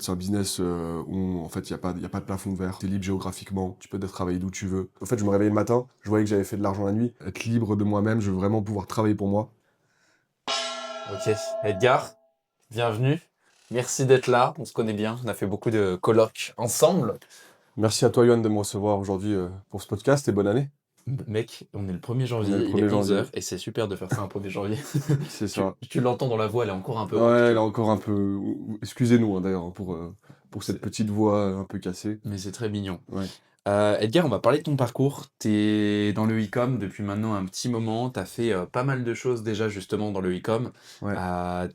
C'est un business où en fait il y a pas de plafond de verre, tu es libre géographiquement, tu peux travailler d'où tu veux. En fait, je me réveillais le matin, je voyais que j'avais fait de l'argent la nuit. Être libre de moi-même, je veux vraiment pouvoir travailler pour moi. Ok, Edgar, bienvenue. Merci d'être là. On se connaît bien. On a fait beaucoup de colloques ensemble. Merci à toi, Yoann, de me recevoir aujourd'hui pour ce podcast et bonne année. Mec, on est le 1er On est le janvier, il est 1er 11 janvier, heures et c'est super de faire ça un 1er janvier. c'est Tu, ça. tu l'entends dans la voix, elle est encore un peu Ouais, rock, tu elle est vois. encore un peu... Excusez-nous d'ailleurs pour cette C'est- petite voix un peu cassée. Mais c'est très mignon. Ouais. Edgar, on va parler de ton parcours. T'es dans le e-com depuis maintenant un petit moment. T'as fait pas mal de choses déjà justement dans le e-com. Ouais.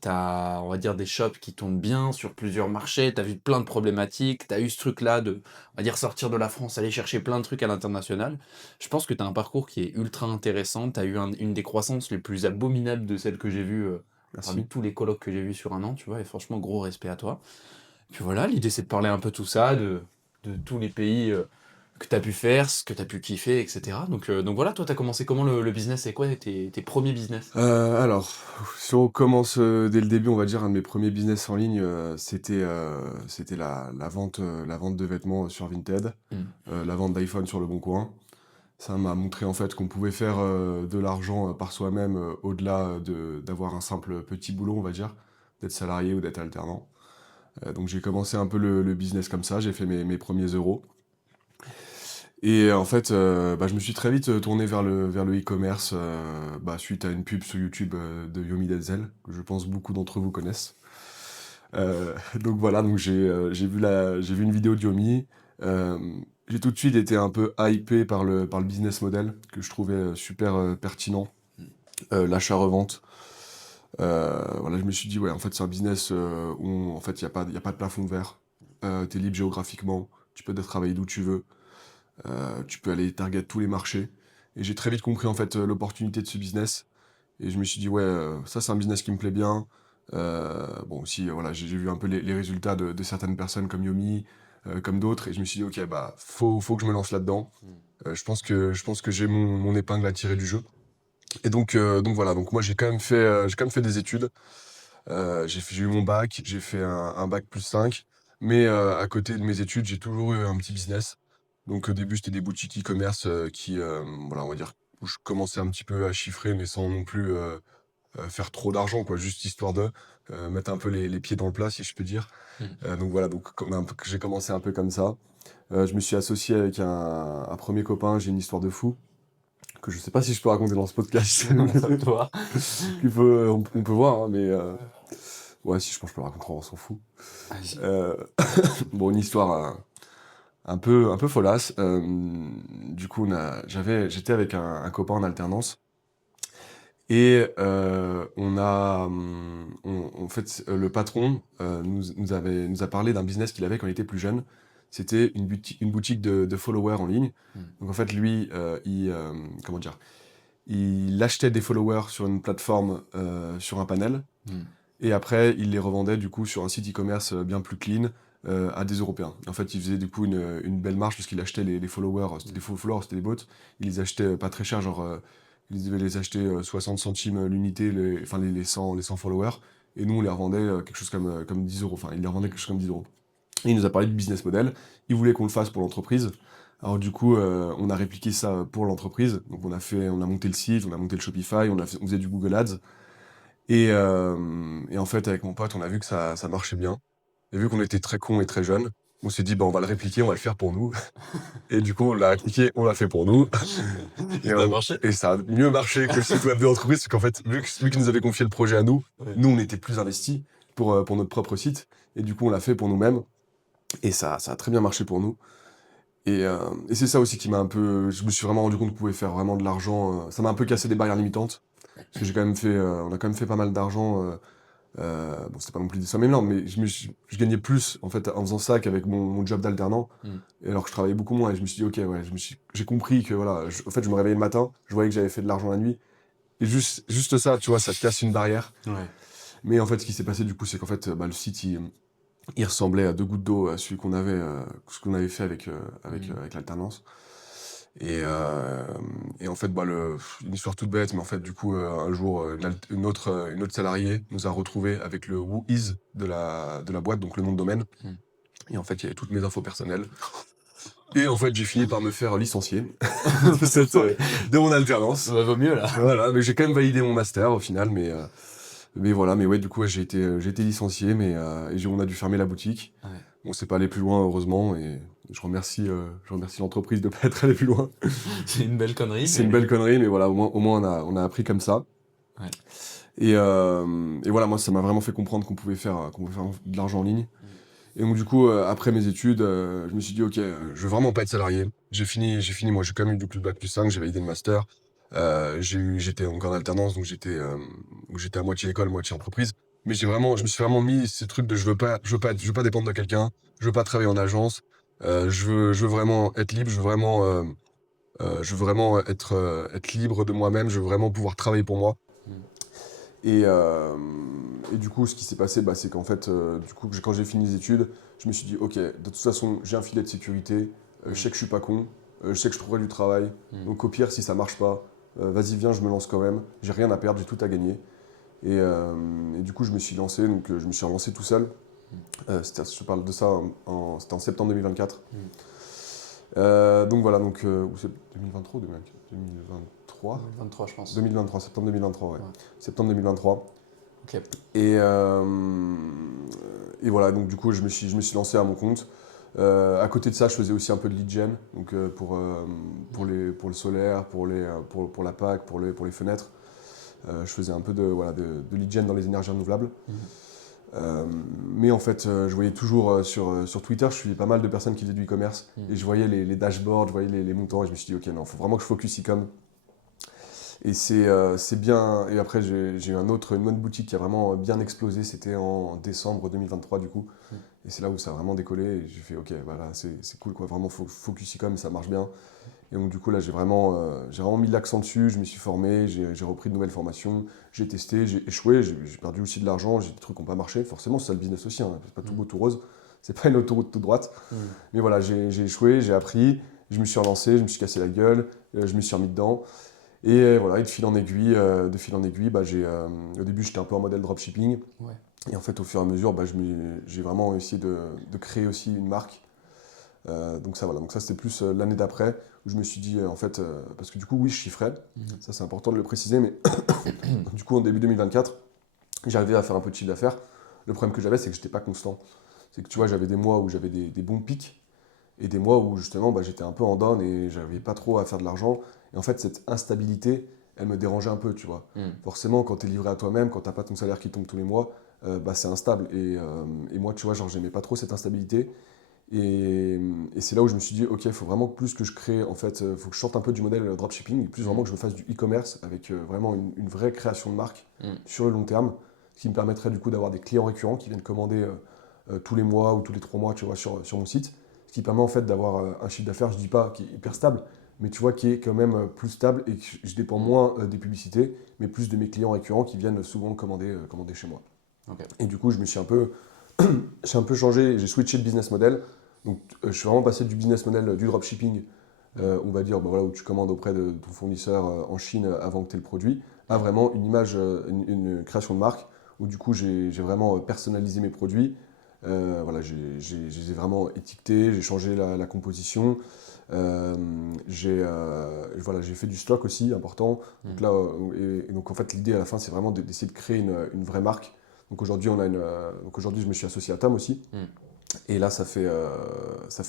T'as, on va dire, des shops qui tournent bien sur plusieurs marchés. T'as vu plein de problématiques. T'as eu ce truc-là de, on va dire, sortir de la France, aller chercher plein de trucs à l'international. Je pense que t'as un parcours qui est ultra intéressant. T'as eu une des croissances les plus abominables de celles que j'ai vues parmi Merci. tous les colloques que j'ai vus sur un an, tu vois. Et franchement, gros respect à toi. Puis voilà, l'idée c'est de parler un peu tout ça, de tous les pays que tu as pu faire, ce que tu as pu kiffer, etc. Donc voilà, toi, tu as commencé comment le business? C'est quoi tes premiers business? Alors, si on commence dès le début, on va dire un de mes premiers business en ligne, c'était la vente de vêtements sur Vinted, Hmm. la vente d'iPhone sur Le Bon Coin. Ça m'a montré en fait qu'on pouvait faire de l'argent par soi-même au-delà d'avoir un simple petit boulot, on va dire, d'être salarié ou d'être alternant. Donc j'ai commencé un peu le business comme ça, j'ai fait mes premiers euros. Et en fait, je me suis très vite tourné vers le e-commerce suite à une pub sur YouTube de Yomi Denzel, que je pense beaucoup d'entre vous connaissent. Donc voilà, donc j'ai vu une vidéo de Yomi. euh, j'ai tout de suite été un peu hypé par le business model, que je trouvais super pertinent, l'achat-revente. Voilà, je me suis dit, ouais, en fait, c'est un business où en fait, il y a pas de plafond de verre. Tu es libre géographiquement, tu peux travailler d'où tu veux. Tu peux aller target tous les marchés. Et j'ai très vite compris en fait l'opportunité de ce business. Et je me suis dit, ouais, ça c'est un business qui me plaît bien. Bon, aussi, voilà, j'ai vu un peu les résultats de certaines personnes comme Yomi, comme d'autres. Et je me suis dit, ok, bah, faut que je me lance là-dedans. Je pense que j'ai mon épingle à tirer du jeu. Et donc voilà, donc moi j'ai quand même fait des études. J'ai eu mon bac, j'ai fait un bac plus 5. Mais à côté de mes études, j'ai toujours eu un petit business. Donc au début, c'était des boutiques e-commerce voilà, on va dire, où je commençais un petit peu à chiffrer, mais sans non plus faire trop d'argent, quoi, juste histoire de mettre un peu les pieds dans le plat, si je peux dire. Hmm. Donc voilà, donc j'ai commencé un peu comme ça. Je me suis associé avec un premier copain, j'ai une histoire de fou, que je sais pas si je peux raconter dans ce podcast. Toi? On peut voir, hein, mais ouais, si je pense que je peux le raconter, on s'en fout. Vas-y. Euh, bon, une histoire un peu folasse. Du coup, j'étais avec un copain en alternance. Et en fait, le patron nous a parlé d'un business qu'il avait quand il était plus jeune. C'était une boutique de followers en ligne. Hmm. Donc en fait, lui, comment dire, il achetait des followers sur une plateforme, sur un panel, Hmm. et après, il les revendait du coup sur un site e-commerce bien plus clean à des Européens. En fait, il faisait du coup une belle marge parce qu'il achetait les followers, c'était des faux followers, c'était des bots. Il les achetait pas très cher, genre il devait les acheter 60 centimes l'unité, enfin les 100 followers. Et nous, on les revendait quelque chose comme 10 euros. Enfin, il les revendait quelque chose comme 10 euros. Et il nous a parlé du business model. Il voulait qu'on le fasse pour l'entreprise. Alors du coup, on a répliqué ça pour l'entreprise. Donc on a monté le site, on a monté le Shopify, on faisait du Google Ads. Et en fait, avec mon pote, on a vu que ça marchait bien. Et vu qu'on était très cons et très jeunes, on s'est dit, bah, on va le répliquer, on va le faire pour nous. Et du coup, on l'a répliqué, on l'a fait pour nous. Et ça a marché? Et ça a mieux marché que le site web de l'entreprise, parce qu'en fait, vu qu'ils nous avaient confié le projet à nous, Ouais. nous, on était plus investis pour notre propre site. Et du coup, on l'a fait pour nous-mêmes. Et ça a très bien marché pour nous. Et c'est ça aussi qui m'a un peu... Je me suis vraiment rendu compte qu'on pouvait faire vraiment de l'argent. Ça m'a un peu cassé des barrières limitantes. Parce que on a quand même fait pas mal d'argent. Bon, c'était pas non plus des sommes énormes, mais je gagnais plus en fait en faisant ça qu'avec mon job d'alternant. Hmm. Et alors que je travaillais beaucoup moins. Et je me suis dit, ok, ouais, j'ai compris que voilà, en fait, je me réveillais le matin, je voyais que j'avais fait de l'argent la nuit. Et juste ça, tu vois, ça te casse une barrière. Ouais. Mais en fait, ce qui s'est passé du coup, c'est qu'en fait, le site, il ressemblait à deux gouttes d'eau à celui ce qu'on avait fait avec Hmm. avec l'alternance. Et en fait, bah, une histoire toute bête, mais en fait, du coup, un jour, une autre salariée nous a retrouvés avec le Whois de la boîte, donc le nom de domaine. Mmh. Et en fait, il y avait toutes mes infos personnelles. Et en fait, j'ai fini par me faire licencier de, Ouais. de mon alternance. Bah, vaut mieux là. Voilà, mais j'ai quand même validé mon master au final, mais voilà, mais ouais, du coup, ouais, j'ai été licencié, on a dû fermer la boutique. Ouais. On s'est pas allé plus loin, heureusement, et je remercie l'entreprise de pas être allé plus loin. C'est une belle connerie, C'est une mais belle connerie, mais voilà, au moins on a appris comme ça. ouais. Et voilà, moi, ça m'a vraiment fait comprendre qu'on pouvait faire de l'argent en ligne. Et donc, du coup, après mes études, je me suis dit, OK, je veux vraiment pas être salarié. J'ai fini, moi, j'ai quand même eu du coup le bac plus 5, j'ai validé le master. J'étais encore en alternance, donc j'étais à moitié école, moitié entreprise. Mais je me suis vraiment mis ces trucs de je veux pas dépendre de quelqu'un, je veux pas travailler en agence, je veux vraiment être libre, je veux vraiment être libre de moi-même, je veux vraiment pouvoir travailler pour moi. Mmh. Et, euh, et du coup, ce qui s'est passé, bah, c'est qu'en fait, du coup, quand j'ai fini les études, je me suis dit, ok, de toute façon, j'ai un filet de sécurité, je sais que je suis pas con, je sais que je trouverai du travail, Mmh. donc au pire, si ça marche pas, vas-y, viens, je me lance quand même, j'ai rien à perdre, j'ai tout à gagner. Et du coup, je me suis lancé, donc je me suis relancé tout seul. Je parle de ça, c'était en septembre 2024. Mmh. Donc voilà, ou c'est 2023 ou 2023 2023, je pense. 2023, septembre 2023, ouais. Ouais. Septembre 2023. Ok. Et, euh, et voilà, donc du coup, je me suis lancé à mon compte. À côté de ça, je faisais aussi un peu de lead gen, donc pour le solaire, pour la PAC, pour les fenêtres. Je faisais un peu de lead gen dans les énergies renouvelables. Mmh. Mais en fait, je voyais toujours sur Twitter, je suivais pas mal de personnes qui faisaient du e-commerce, Mmh. et je voyais les dashboards, je voyais les montants, et je me suis dit, ok, non, il faut vraiment que je focus e-com. Et c'est bien. Et après, j'ai eu une autre boutique qui a vraiment bien explosé. C'était en décembre 2023, du coup. Mm. Et c'est là où ça a vraiment décollé. Et j'ai fait, ok, voilà, c'est cool, quoi. Vraiment, focus e-com, ça marche bien. Et donc, du coup, là, j'ai vraiment mis l'accent dessus. Je me suis formé, j'ai repris de nouvelles formations. J'ai testé, j'ai échoué. J'ai perdu aussi de l'argent. J'ai des trucs qui n'ont pas marché. Forcément, c'est ça le business aussi, hein. C'est pas tout beau, tout rose. C'est pas une autoroute toute droite. Mmh. Mais voilà, j'ai échoué, j'ai appris. Je me suis relancé, je me suis cassé la gueule. Je me suis remis dedans. Et voilà, et de fil en aiguille, bah, au début j'étais un peu en modèle dropshipping. Ouais. Et en fait, au fur et à mesure, bah, j'ai vraiment essayé de créer aussi une marque. Donc ça, voilà. Donc ça, c'était plus l'année d'après, où je me suis dit, en fait, parce que du coup, oui, je chiffrais. Mmh. Ça, c'est important de le préciser, mais du coup, en début 2024, j'arrivais à faire un peu de chiffre d'affaires. Le problème que j'avais, c'est que j'étais pas constant. C'est que tu vois, j'avais des mois où j'avais des bons pics, et des mois où justement bah, j'étais un peu en down et j'avais pas trop à faire de l'argent. Et en fait, cette instabilité, elle me dérangeait un peu, tu vois. Mmh. Forcément, quand tu es livré à toi-même, quand t'as pas ton salaire qui tombe tous les mois, bah, c'est instable. Et moi, tu vois, genre, j'aimais pas trop cette instabilité. Et c'est là où je me suis dit, ok, il faut vraiment que plus que je crée, en fait, faut que je sorte un peu du modèle dropshipping, et plus vraiment que je me fasse du e-commerce avec vraiment une vraie création de marque Mmh. sur le long terme, ce qui me permettrait du coup d'avoir des clients récurrents qui viennent commander tous les mois ou tous les 3 mois, tu vois, sur mon site. Ce qui permet en fait d'avoir un chiffre d'affaires, je dis pas qui est hyper stable, mais tu vois, qui est quand même plus stable et que je dépends moins des publicités, mais plus de mes clients récurrents qui viennent souvent commander chez moi. Ok. Et du coup, j'ai un peu changé, j'ai switché de business model. Donc, je suis vraiment passé du business model du dropshipping, on va dire, bah, voilà, où tu commandes auprès de ton fournisseur en Chine avant que tu aies le produit, à vraiment une image, une création de marque, où du coup, j'ai vraiment personnalisé mes produits. Voilà, je les ai vraiment étiquetés, j'ai changé la composition. Euh, voilà, j'ai fait du stock aussi important. Donc là, et donc en fait, l'idée à la fin, c'est vraiment d'essayer de créer une vraie marque. Donc aujourd'hui, donc aujourd'hui, je me suis associé à Tam aussi. Mmh. Et là, ça fait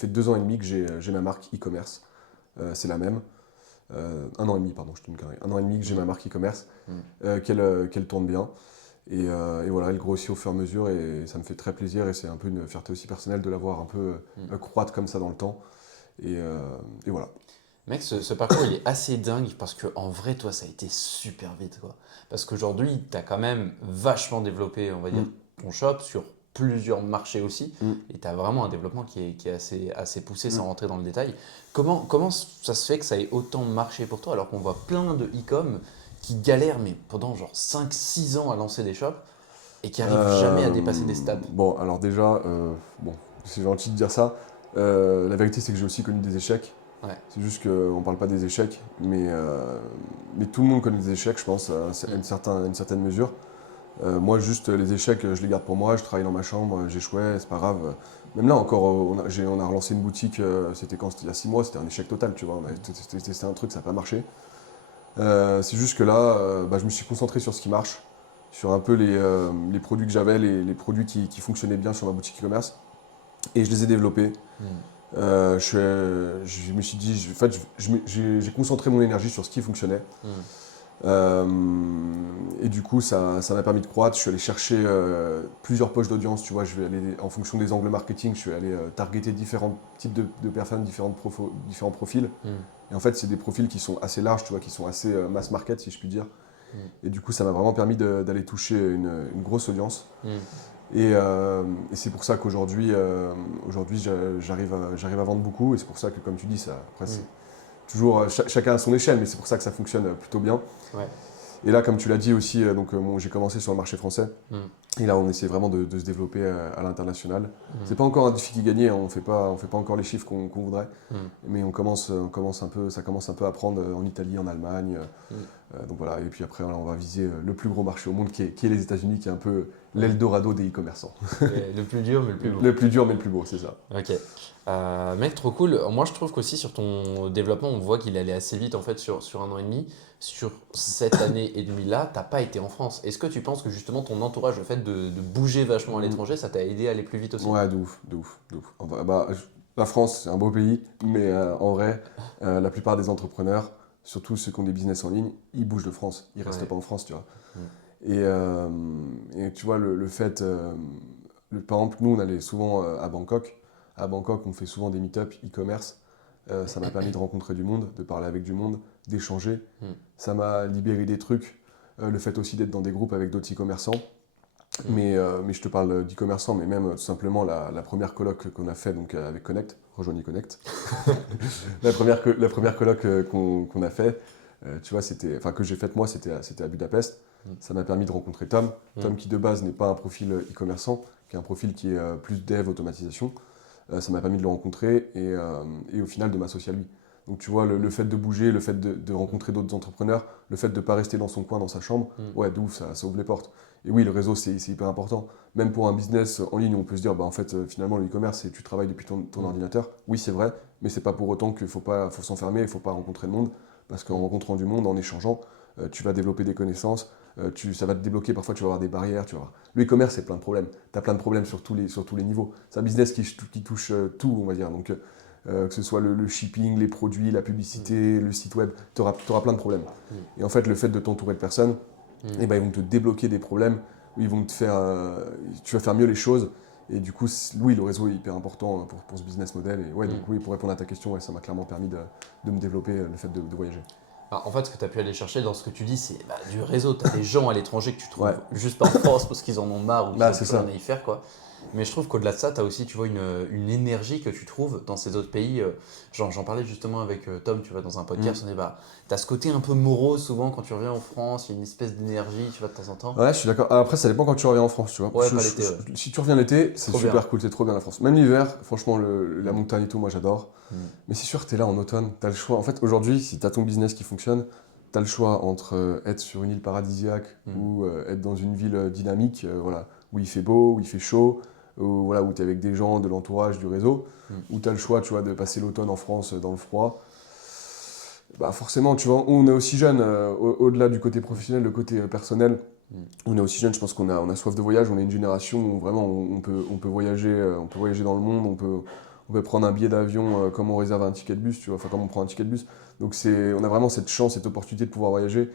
2 ans et demi que j'ai ma marque e-commerce. C'est la même. 1 an et demi, pardon, je te dis une connerie. 1 an et demi que j'ai ma marque e-commerce, Mmh. qu'elle tourne bien. Et voilà, elle grossit au fur et à mesure et ça me fait très plaisir et c'est un peu une fierté aussi personnelle de la voir un peu croître comme ça dans le temps. Et voilà. Mec, ce parcours, il est assez dingue parce que en vrai, toi, ça a été super vite, quoi. Parce qu'aujourd'hui, tu as quand même vachement développé, on va dire, Mm. ton shop sur plusieurs marchés aussi. Mm. Et tu as vraiment un développement qui est assez poussé sans Mm. rentrer dans le détail. Comment ça se fait que ça ait autant marché pour toi alors qu'on voit plein de e-com qui galèrent, mais pendant genre 5 6 ans à lancer des shops et qui arrivent jamais à dépasser des stades? Bon, alors déjà, bon, c'est gentil de dire ça. La vérité, c'est que j'ai aussi connu des échecs. Ouais. C'est juste qu'on parle pas des échecs, mais tout le monde connaît les échecs, je pense, à Mm. une certaine mesure. Moi, juste les échecs, je les garde pour moi, je travaille dans ma chambre, j'échouais, c'est pas grave. Même là encore, on a relancé une boutique, c'était quand? C'était il y a 6 mois, c'était un échec total, tu vois. On a testé un truc, ça n'a pas marché. C'est juste que là, bah, je me suis concentré sur ce qui marche, sur un peu les produits que j'avais, les produits qui fonctionnaient bien sur ma boutique e-commerce, et je les ai développés. Mm. Je me suis dit, en fait, j'ai concentré mon énergie sur ce qui fonctionnait. Mm. Euh, et du coup, ça m'a permis de croître. Je suis allé chercher plusieurs poches d'audience. Tu vois, je vais aller, en fonction des angles marketing, je suis allé targeter différents types de personnes, différents profils. Mm. Et en fait, c'est des profils qui sont assez larges, tu vois, qui sont assez mass market, si je puis dire. Mm. Et du coup, ça m'a vraiment permis d'aller toucher une grosse audience. Mm. Et c'est pour ça qu'aujourd'hui, j'arrive à vendre beaucoup. Et c'est pour ça que, comme tu dis, ça, après, c'est Mm. toujours chacun à son échelle, mais c'est pour ça que ça fonctionne plutôt bien. Ouais. Et là, comme tu l'as dit aussi, j'ai commencé sur le marché français. Mm. Et là, on essaie vraiment de se développer à l'international. Mm. C'est pas encore un défi qui est gagné, hein, on fait pas encore les chiffres qu'on voudrait. Mm. Mais ça commence un peu à prendre en Italie, en Allemagne. Mm. Donc voilà, et puis après, voilà, on va viser le plus gros marché au monde qui est les États-Unis, qui est un peu Ouais. l'Eldorado des e-commerçants. Et le plus dur, mais le plus beau. Le plus dur, mais le plus beau, c'est ça. Ok. Mec, trop cool. Moi, je trouve qu'aussi sur ton développement, on voit qu'il allait assez vite en fait sur 1 an et demi. Sur cette année et demie là, t'as pas été en France. Est-ce que tu penses que justement ton entourage, le fait de bouger vachement à l'étranger, ça t'a aidé à aller plus vite aussi? Ouais, de ouf, de ouf, de ouf. Enfin, bah, la France, c'est un beau pays, mais en vrai, la plupart des entrepreneurs, surtout ceux qui ont des business en ligne, ils bougent de France. Ils restent Ouais. pas en France, tu vois. Mm. Et tu vois, le fait. Par exemple, nous, on allait souvent à Bangkok. À Bangkok, on fait souvent des meet-up e-commerce. Ça m'a permis de rencontrer du monde, de parler avec du monde, d'échanger. Mm. Ça m'a libéré des trucs. Le fait aussi d'être dans des groupes avec d'autres e-commerçants. Mm. Mais je te parle d'e-commerçants, mais même tout simplement la première coloc qu'on a fait donc, avec Connect, rejoignez Connect. La première coloc qu'on a fait, tu vois, que j'ai faite moi, c'était à Budapest. Mm. Ça m'a permis de rencontrer Tom. Mm. Tom qui de base n'est pas un profil e-commerçant, qui est un profil qui est plus dev, automatisation. Ça m'a permis de le rencontrer et au final de m'associer à lui. Donc tu vois, le fait de bouger, le fait de rencontrer d'autres entrepreneurs, le fait de ne pas rester dans son coin, dans sa chambre, Mm. ouais, de ouf, ça ouvre les portes. Et oui, le réseau, c'est hyper important. Même pour un business en ligne, on peut se dire, bah, en fait, finalement, le e-commerce, c'est tu travailles depuis ton Mm. ordinateur. Oui, c'est vrai, mais c'est pas pour autant qu'il faut s'enfermer, il faut pas rencontrer le monde. Parce qu'en Mm. rencontrant du monde, en échangeant, tu vas développer des connaissances, ça va te débloquer, parfois tu vas avoir des barrières. Tu vas avoir. Le e-commerce, c'est plein de problèmes. Tu as plein de problèmes sur tous les niveaux. C'est un business qui touche tout, on va dire. Donc, que ce soit le shipping, les produits, la publicité, le site web, tu auras plein de problèmes. Mm. Et en fait, le fait de t'entourer de personnes, Mm. eh ben, ils vont te débloquer des problèmes, où ils vont te faire, tu vas faire mieux les choses. Et du coup, oui, le réseau est hyper important pour ce business model. Et ouais, donc Mm. oui, pour répondre à ta question, ouais, ça m'a clairement permis de me développer, le fait de voyager. En fait, ce que tu as pu aller chercher dans ce que tu dis, c'est du réseau. Tu as des gens à l'étranger que tu trouves Ouais, juste pas en France parce qu'ils en ont marre ou qu'ils bah ont c'est plus rien ça. à y faire, quoi. Mais je trouve qu'au-delà de ça, tu as aussi, tu vois, une énergie que tu trouves dans ces autres pays. Genre, j'en parlais justement avec Tom, tu vois, dans un Mm. podcast. On dit, tu as ce côté un peu morose souvent quand tu reviens en France, il y a une espèce d'énergie, tu vois, de temps en temps. Ouais, je suis d'accord. Après, ça dépend quand tu reviens en France, tu vois. Ouais, pas l'été, ouais. Si tu reviens l'été, c'est Trop bien. super cool, c'est trop bien la France. Même l'hiver, franchement, la Mm. montagne et tout, moi j'adore. Mm. Mais c'est sûr que t'es là en automne, t'as le choix. En fait, aujourd'hui, si t'as ton business qui fonctionne, t'as le choix entre être sur une île paradisiaque Mm. ou être dans une ville dynamique, voilà, où il fait beau, où il fait chaud, voilà, où t'es avec des gens, de l'entourage, du réseau, Mm. où t'as le choix, tu vois, de passer l'automne en France dans le froid. Bah forcément, tu vois, on est aussi jeune, au-delà du côté professionnel, le côté personnel, Mm. on est aussi jeune, je pense qu'on a soif de voyage, on est une génération où vraiment on peut voyager dans le monde, on peut prendre un billet d'avion comme on réserve un ticket de bus, tu vois, enfin comme on prend un ticket de bus. Donc on a vraiment cette chance, cette opportunité de pouvoir voyager.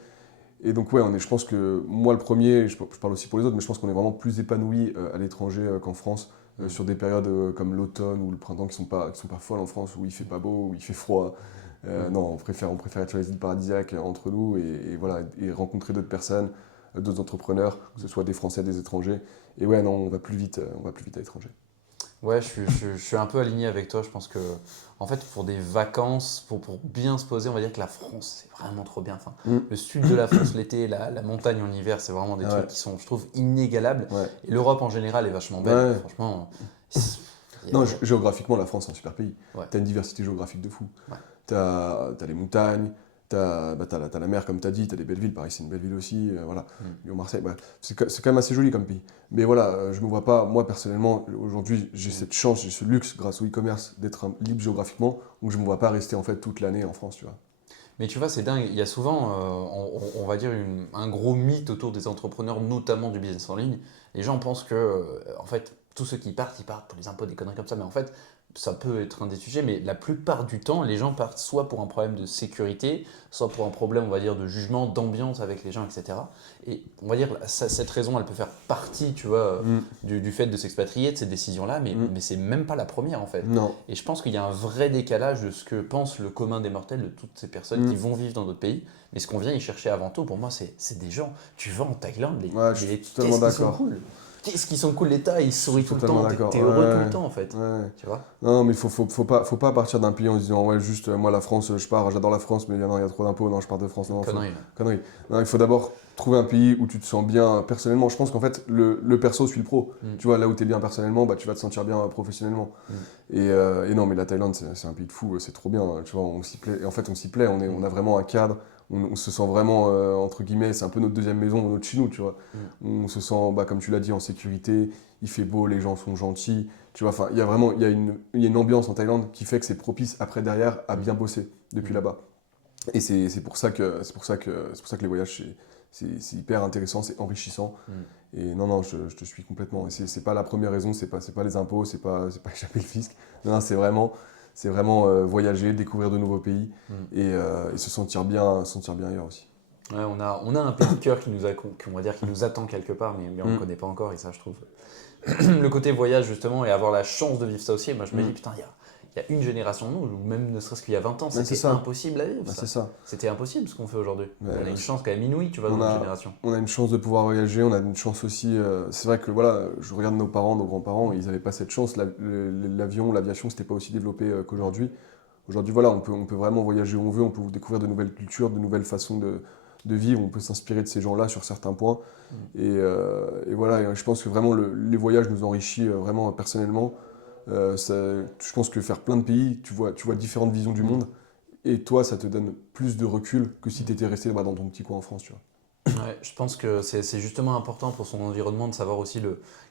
Et donc ouais, je pense que moi le premier, je parle aussi pour les autres, mais je pense qu'on est vraiment plus épanoui à l'étranger qu'en France, Mm. sur des périodes comme l'automne ou le printemps qui sont pas folles en France, où il fait pas beau, où il fait froid. Mm. Non, on préfère être sur les îles paradisiaques entre nous et voilà, et rencontrer d'autres personnes, d'autres entrepreneurs, que ce soit des Français, des étrangers. Et ouais, non, on va plus vite à l'étranger. Ouais, je suis un peu aligné avec toi. Je pense que, en fait, pour des vacances, pour bien se poser, on va dire que la France, c'est vraiment trop bien. Enfin, Mm. le sud de la France l'été, la montagne en hiver, c'est vraiment des Ah trucs ouais, qui sont, je trouve, inégalables. ouais, Et l'Europe en général est vachement belle. ouais. Franchement, Non, géographiquement, la France, c'est un super pays. Ouais. T'as une diversité géographique de fou. Ouais. T'as les montagnes, t'as la mer, comme t'as dit, t'as des belles villes. Paris, c'est une belle ville aussi. Voilà. Lyon, Marseille, bah, c'est quand même assez joli comme pays. Mais voilà, je me vois pas, moi, personnellement, aujourd'hui, j'ai cette chance, j'ai ce luxe, grâce au e-commerce, d'être libre géographiquement. Donc, je me vois pas rester, en fait, toute l'année en France, tu vois. Mais tu vois, c'est dingue. Il y a souvent, on va dire, un gros mythe autour des entrepreneurs, notamment du business en ligne. Les gens pensent que, en fait, tous ceux qui partent, ils partent pour les impôts, des conneries comme ça. Mais en fait, ça peut être un des sujets. Mais la plupart du temps, les gens partent soit pour un problème de sécurité, soit pour un problème, on va dire, de jugement, d'ambiance avec les gens, etc. Et on va dire, cette raison, elle peut faire partie, tu vois, Mm. du fait de s'expatrier, de ces décisions-là. Mais c'est même pas la première, en fait. Non. Et je pense qu'il y a un vrai décalage de ce que pense le commun des mortels, de toutes ces personnes qui vont vivre dans d'autres pays. Mais ce qu'on vient y chercher avant tout, pour moi, c'est des gens. Tu vas en Thaïlande, Ouais, je suis totalement qu'est-ce qu'ils sont d'accord. cool. Qu'est-ce qu'ils sont cool, l'État, ils Je sourient suis tout le totalement temps, d'accord. t'es heureux tout le temps en fait. Ouais. Tu vois? Non, mais faut pas partir d'un pays en se disant, ouais, juste, moi, la France, je pars, j'adore la France, mais non, il y a trop d'impôts, non, je pars de France, non, Connerie. connerie. Non, il faut d'abord trouver un pays où tu te sens bien personnellement. Je pense qu'en fait, le perso suit le pro. Mm. Tu vois, là où tu es bien personnellement, bah, tu vas te sentir bien professionnellement. Mm. Et non, mais la Thaïlande, c'est un pays de fou, c'est trop bien. Tu vois, on s'y plaît. Et en fait, on s'y plaît, on a vraiment un cadre. On se sent vraiment, entre guillemets, c'est un peu notre deuxième maison, notre chez nous, tu vois. On se sent, bah, comme tu l'as dit, en sécurité, il fait beau, les gens sont gentils. Tu vois, enfin, il y a vraiment, il y a une ambiance en Thaïlande qui fait que c'est propice après derrière à bien bosser depuis là-bas. Et c'est pour ça que les voyages c'est hyper intéressant, c'est enrichissant. Et non, je te suis complètement. Et c'est pas la première raison, c'est pas les impôts, c'est pas échapper le fisc. Non, c'est vraiment voyager, découvrir de nouveaux pays et se sentir bien ailleurs aussi. Ouais, on a un pays de cœur on va dire, qui nous attend quelque part, mais on ne le connaît pas encore, et ça, je trouve. Le côté voyage, justement, et avoir la chance de vivre ça aussi, moi, je me dis, putain, il y a une génération de nous, ou même ne serait-ce qu'il y a 20 ans, Ouais, c'est c'était ça. impossible à vivre, Bah, ça. c'est ça. C'était impossible ce qu'on fait aujourd'hui. Ouais, On a une ouais, chance quand même inouïe, tu vois, dans On notre a, génération. on a une chance de pouvoir voyager, on a une chance aussi. C'est vrai que voilà, je regarde nos parents, nos grands-parents, ils n'avaient pas cette chance. L'aviation, c'était pas aussi développé qu'aujourd'hui. Aujourd'hui, voilà, on peut vraiment voyager où on veut, on peut découvrir de nouvelles cultures, de nouvelles façons de vivre, on peut s'inspirer de ces gens-là sur certains points. Et voilà, et je pense que vraiment les voyages nous enrichissent vraiment personnellement. Je pense que faire plein de pays, tu vois différentes visions du monde, et toi, ça te donne plus de recul que si tu étais resté dans ton petit coin en France, tu vois. Ouais, je pense que c'est justement important pour son environnement de savoir aussi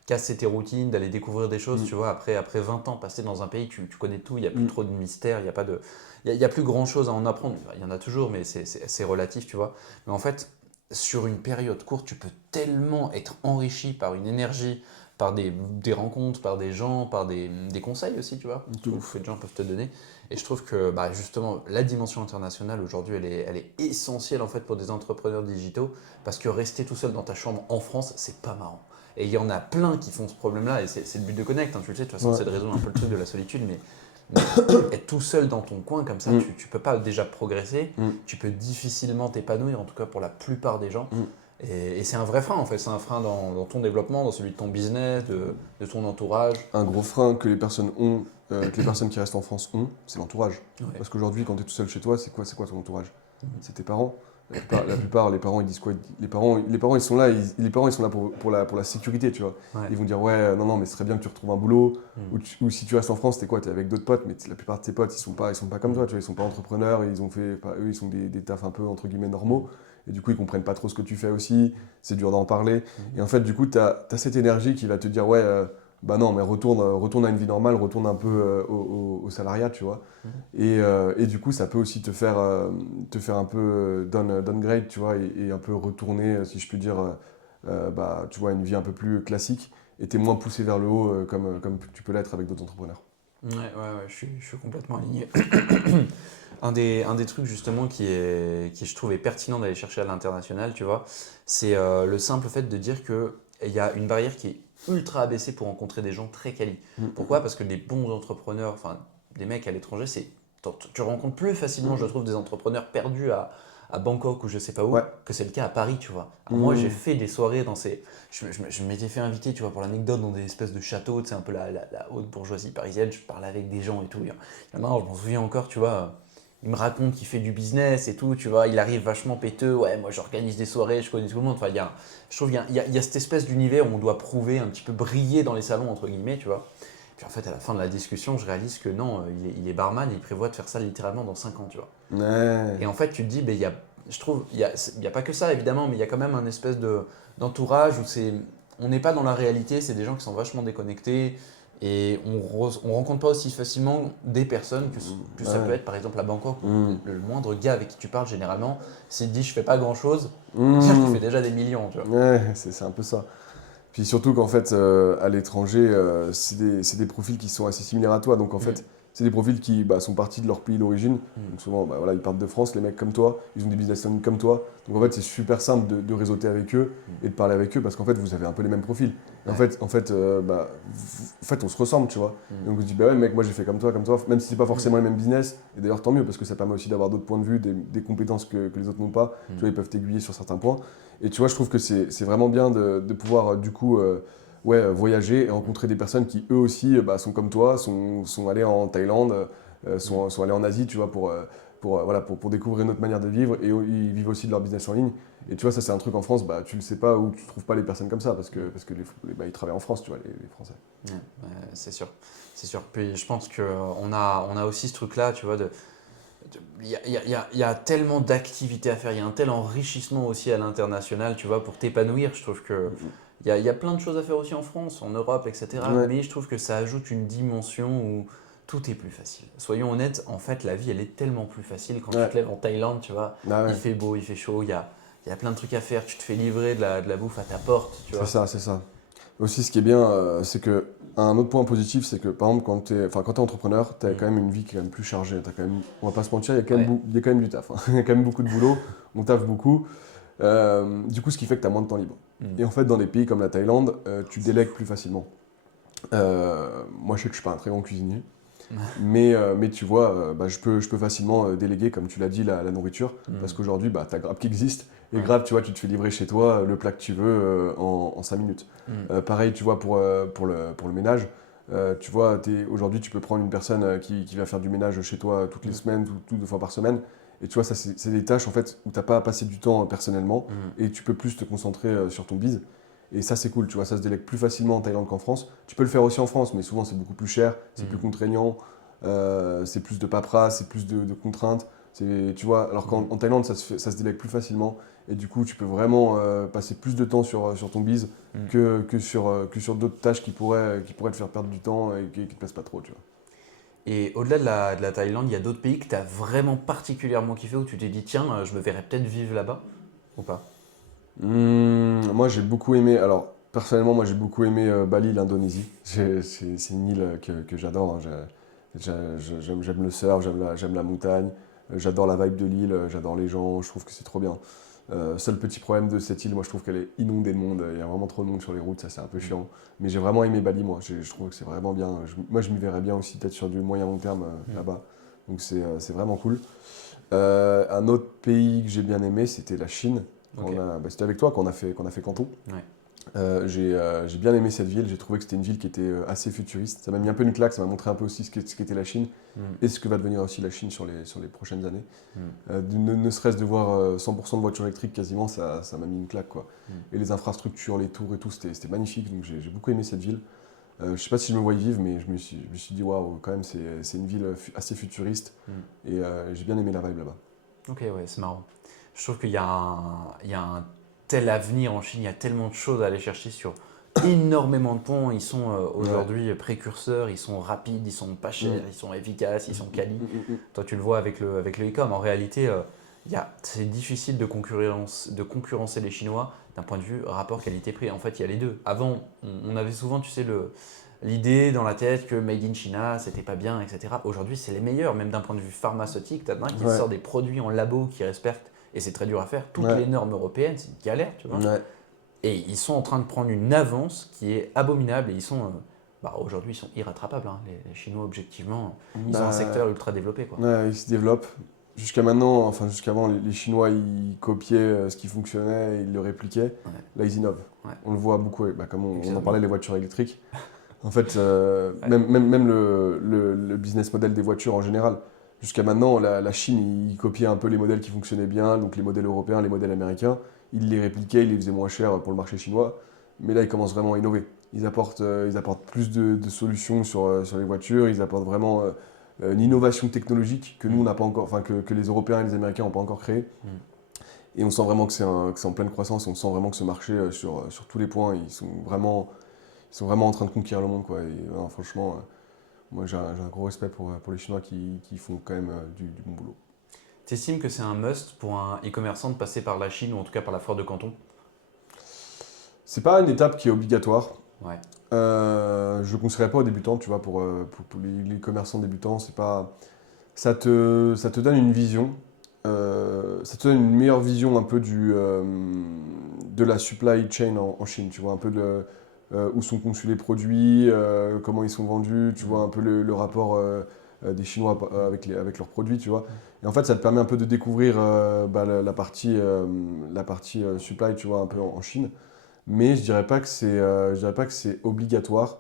casser tes routines, d'aller découvrir des choses, tu vois, après 20 ans passés dans un pays, tu connais tout, il n'y a plus trop de mystère, il n'y a pas de, il y a plus grand chose à en apprendre. Il y en a toujours, mais c'est relatif, tu vois. Mais en fait, sur une période courte, tu peux tellement être enrichi par une énergie, par des rencontres, par des gens, par des conseils aussi, tu vois, que les gens peuvent te donner. Et je trouve que bah, justement, la dimension internationale aujourd'hui, elle est essentielle en fait pour des entrepreneurs digitaux parce que rester tout seul dans ta chambre en France, c'est pas marrant. Et il y en a plein qui font ce problème-là, et c'est le but de Connect, hein, tu le sais, de toute façon, c'est de résoudre un peu le truc de la solitude, mais être tout seul dans ton coin comme ça, tu peux pas déjà progresser, tu peux difficilement t'épanouir, en tout cas pour la plupart des gens. Et c'est un vrai frein en fait, c'est un frein dans ton développement, dans celui de ton business, de ton entourage. Un gros frein que les personnes ont, que les personnes qui restent en France ont, c'est l'entourage. Ouais. Parce qu'aujourd'hui, quand tu es tout seul chez toi, c'est quoi ton entourage? C'est tes parents. La plupart, les parents, ils disent quoi? Les parents, ils sont là, les parents, ils sont là pour la sécurité, tu vois. Ouais. Ils vont dire, ouais, non, mais ce serait bien que tu retrouves un boulot. Ou si tu restes en France, t'es quoi? T'es avec d'autres potes, mais la plupart de tes potes, ils sont pas comme toi, tu vois. Ils sont pas entrepreneurs, eux, ils sont des tafs un peu, entre guillemets, normaux. Et du coup, ils comprennent pas trop ce que tu fais aussi. C'est dur d'en parler. Et en fait, du coup, t'as cette énergie qui va te dire, ouais, bah non, mais retourne à une vie normale, retourne un peu au salariat, tu vois. Et du coup, ça peut aussi te faire un peu downgrade, tu vois, et un peu retourner, si je puis dire, bah, tu vois, une vie un peu plus classique. Et t'es moins poussé vers le haut comme tu peux l'être avec d'autres entrepreneurs. Ouais, je suis complètement aligné. Un des trucs justement qui je trouve est pertinent d'aller chercher à l'international, tu vois, c'est le simple fait de dire qu'il y a une barrière qui est ultra abaissée pour rencontrer des gens très quali. Pourquoi? Parce que les bons entrepreneurs, enfin des mecs à l'étranger, tu rencontres plus facilement, je trouve, des entrepreneurs perdus à Bangkok ou je sais pas où, Ouais. que c'est le cas à Paris, tu vois. Alors moi, j'ai fait des soirées dans ces. Je m'étais fait inviter, tu vois, pour l'anecdote, dans des espèces de châteaux, c'est un peu la haute bourgeoisie parisienne. Je parlais avec des gens et tout. Il y en a un, je m'en souviens encore, tu vois. Il me raconte qu'il fait du business et tout, tu vois. Il arrive vachement péteux. Ouais, moi, j'organise des soirées, je connais tout le monde. Enfin, je trouve qu'il y a cette espèce d'univers où on doit prouver, un petit peu briller dans les salons, entre guillemets, tu vois. Puis en fait, à la fin de la discussion, je réalise que non, il est barman et il prévoit de faire ça littéralement dans 5 ans, tu vois. Ouais. Et en fait, tu te dis, ben, je trouve, il y a pas que ça, évidemment, mais il y a quand même un espèce d'entourage où on n'est pas dans la réalité, c'est des gens qui sont vachement déconnectés et on rencontre pas aussi facilement des personnes que ça peut Ouais. être, par exemple, à Bangkok, où Mm. le moindre gars avec qui tu parles, généralement, s'il te dit, je fais pas grand-chose, dire qu'il Mm. fait déjà des millions, tu vois. Ouais, c'est un peu ça. Puis surtout qu'en fait, à l'étranger, c'est des profils qui sont assez similaires à toi. Donc en Mm, fait, c'est des profils qui sont partis de leur pays d'origine. mm, Donc souvent, voilà, ils partent de France, les mecs comme toi, ils ont des business plans comme toi. Donc en mm, fait, c'est super simple de réseauter avec eux mm. et de parler avec eux parce qu'en fait, vous avez un peu les mêmes profils. Et Ouais. en fait, on se ressemble, tu vois. Et Mm, donc on se dit, bah ouais, mec, moi j'ai fait comme toi, même si c'est pas mm, forcément les mêmes business. Et d'ailleurs, tant mieux parce que ça permet aussi d'avoir d'autres points de vue, des compétences que les autres n'ont pas. Tu mm, vois, ils peuvent t'aiguiller sur certains points. Et tu vois, je trouve que c'est vraiment bien de pouvoir, du coup, ouais, voyager et rencontrer des personnes qui, eux aussi, sont comme toi, sont allés en Thaïlande, mm. sont allés en Asie, tu vois, voilà, pour découvrir une autre manière de vivre. Et ils vivent aussi de leur business en ligne. Et tu vois, ça, c'est un truc en France, tu le sais pas, ou tu trouves pas les personnes comme ça, parce que ils travaillent en France, tu vois, les Français. Ouais, c'est sûr, c'est sûr. Puis je pense qu'on a aussi ce truc-là, tu vois, il y a tellement d'activités à faire, il y a un tel enrichissement aussi à l'international, tu vois, pour t'épanouir. Je trouve que Mm, il y a plein de choses à faire aussi en France, en Europe, mm. etc. Ouais, Mais je trouve que ça ajoute une dimension où tout est plus facile. Soyons honnêtes, en fait, la vie, elle est tellement plus facile quand tu ouais, te lèves en Thaïlande, tu vois. ah Il ouais, fait beau, il fait chaud, il y a plein de trucs à faire. Tu te fais livrer de la bouffe à ta porte, tu c'est vois. ça, c'est ça. Aussi, ce qui est bien, c'est que un autre point positif, c'est que par exemple, quand t'es entrepreneur, tu as Mm. quand même une vie qui est quand même plus chargée. T'as quand même, on va pas se mentir, Ouais. il y a quand même du taf, hein. Il y a quand même beaucoup de boulot, on taffe beaucoup. Du coup, ce qui fait que tu as moins de temps libre. Mm. Et en fait, dans des pays comme la Thaïlande, tu délègues plus facilement. Moi, je sais que je suis pas un très grand cuisinier, mais tu vois, je peux facilement déléguer, comme tu l'as dit, la nourriture, parce Mm. qu'aujourd'hui, tu as Grab qui existe, et Ouais. Grab, tu vois, tu te fais livrer chez toi le plat que tu veux en 5 minutes. Mm. Pareil, tu vois, pour le ménage, tu vois, aujourd'hui, tu peux prendre une personne qui va faire du ménage chez toi toutes les Mm. semaines, tout 2 fois par semaine, et tu vois, ça, c'est des tâches, en fait, où tu n'as pas à passer du temps personnellement, Mm. et tu peux plus te concentrer sur ton bise. Et ça, c'est cool, tu vois, ça se délègue plus facilement en Thaïlande qu'en France. Tu peux le faire aussi en France, mais souvent, c'est beaucoup plus cher, c'est plus Mm. contraignant. C'est plus de paperasse, c'est plus de contraintes. Tu vois, alors qu'en Mm. en Thaïlande, ça se délègue plus facilement. Et du coup, tu peux vraiment passer plus de temps sur ton bise Mm. que sur d'autres tâches qui pourraient te faire perdre du temps et qui ne te plaisent pas trop, tu vois. Et au-delà de la Thaïlande, il y a d'autres pays que tu as vraiment particulièrement kiffé où tu t'es dit, tiens, je me verrais peut-être vivre là-bas ou pas? Moi, j'ai beaucoup aimé. Alors, personnellement, moi, j'ai beaucoup aimé Bali, l'Indonésie. C'est une île que j'adore, hein. J'aime le surf, j'aime la montagne. J'adore la vibe de l'île, j'adore les gens. Je trouve que c'est trop bien. Seul petit problème de cette île, moi, je trouve qu'elle est inondée de monde. Il y a vraiment trop de monde sur les routes, ça, c'est un peu Mm. chiant. Mais j'ai vraiment aimé Bali, moi. Je trouve que c'est vraiment bien. Moi, je m'y verrais bien aussi, peut-être sur du moyen long terme Mm. là-bas. Donc, c'est vraiment cool. Un autre pays que j'ai bien aimé, c'était la Chine. Ok. C'était avec toi qu'on a fait Canton. Ouais. J'ai bien aimé cette ville. J'ai trouvé que c'était une ville qui était assez futuriste. Ça m'a mis un peu une claque. Ça m'a montré un peu aussi ce qu'était la Chine Mm. et ce que va devenir aussi la Chine sur les prochaines années. Mm. Ne serait-ce de voir 100% de voitures électriques quasiment, ça m'a mis une claque, quoi. Mm. Et les infrastructures, les tours et tout, c'était magnifique. Donc j'ai beaucoup aimé cette ville. Je sais pas si je me voyais vivre, mais je me suis dit, waouh, quand même, c'est une ville assez futuriste. Mm. Et j'ai bien aimé la vibe là-bas. Ok, ouais, c'est marrant. Je trouve qu'il y a un tel avenir en Chine, il y a tellement de choses à aller chercher sur énormément de ponts. Ils sont Ouais. aujourd'hui précurseurs, ils sont rapides, ils sont pas chers, Mm. ils sont efficaces, ils sont quali. Mm, mm, mm. Toi, tu le vois avec le e-com. En réalité, c'est difficile de concurrencer les Chinois d'un point de vue rapport qualité-prix. En fait, il y a les deux. Avant, on avait souvent, tu sais, l'idée dans la tête que Made in China, c'était pas bien, etc. Aujourd'hui, c'est les meilleurs, même d'un point de vue pharmaceutique. Tu as un qui Ouais. sort des produits en labo qui respectent, et c'est très dur à faire, toutes Ouais. les normes européennes, c'est une galère, tu vois. Ouais. Et ils sont en train de prendre une avance qui est abominable, et aujourd'hui, ils sont irrattrapables, hein. Les Chinois, objectivement, ils ont un Bah, secteur ultra développé, quoi. ouais, ils se développent. Jusqu'à maintenant, enfin jusqu'avant, les Chinois, ils copiaient ce qui fonctionnait et ils le répliquaient. Ouais, Là, ils innovent. ouais, On le voit beaucoup, comme on en parlait, exactement. les voitures électriques. En fait, Ouais. même le business model des voitures en général. Jusqu'à maintenant, la Chine, ils copiait un peu les modèles qui fonctionnaient bien, donc les modèles européens, les modèles américains. Ils les répliquaient, ils les faisaient moins chers pour le marché chinois. Mais là, ils commencent vraiment à innover. ils apportent plus de solutions sur les voitures, ils apportent vraiment une innovation technologique que nous, on n'a pas encore, enfin que les Européens et les Américains n'ont pas encore créée. Mm. Et on sent vraiment que c'est en pleine croissance, on sent vraiment que ce marché, sur tous les points, ils sont vraiment en train de conquérir le monde, quoi. Et, franchement, moi j'ai un gros respect pour les Chinois qui font quand même du bon boulot. Tu estimes que c'est un must pour un e-commerçant de passer par la Chine ou en tout cas par la foire de Canton? C'est pas une étape qui est obligatoire. Ouais. Je ne conseillerais pas aux débutants, tu vois, pour les commerçants débutants, c'est pas, ça te donne une vision, ça te donne une meilleure vision un peu de la supply chain en Chine, tu vois, un peu où sont conçus les produits, comment ils sont vendus, tu vois, un peu le rapport des Chinois avec leurs produits, tu vois. Et en fait, ça te permet un peu de découvrir la partie supply, tu vois, un peu en Chine. Mais je dirais pas que c'est obligatoire.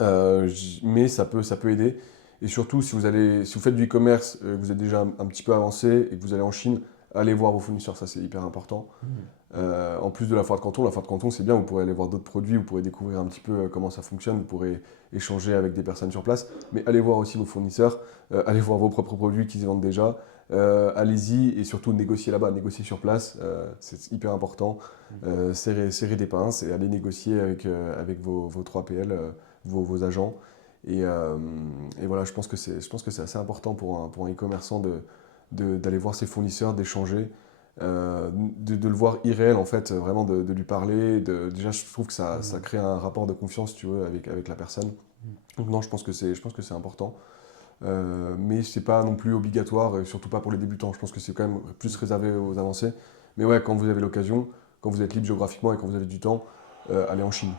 Mais ça peut aider. Et surtout, si vous faites du e-commerce, que vous êtes déjà un petit peu avancé et que vous allez en Chine, allez voir vos fournisseurs, ça c'est hyper important. En plus de la foire de Canton c'est bien, vous pourrez aller voir d'autres produits, vous pourrez découvrir un petit peu comment ça fonctionne, vous pourrez échanger avec des personnes sur place, mais allez voir aussi vos fournisseurs, allez voir vos propres produits qui se vendent déjà, allez-y et surtout négocier là-bas, négocier sur place, c'est hyper important. Serrer des pinces et aller négocier avec vos 3PL, vos agents. Et voilà, je pense que c'est assez important pour un e-commerçant d'aller voir ses fournisseurs, d'échanger, de le voir irréel en fait, vraiment de lui parler. Déjà, je trouve que ça crée un rapport de confiance, si tu veux, avec la personne. Donc non, je pense que c'est important. Mais c'est pas non plus obligatoire, et surtout pas pour les débutants. Je pense que c'est quand même plus réservé aux avancés. Mais ouais, quand vous avez l'occasion, quand vous êtes libre géographiquement et quand vous avez du temps, allez en Chine.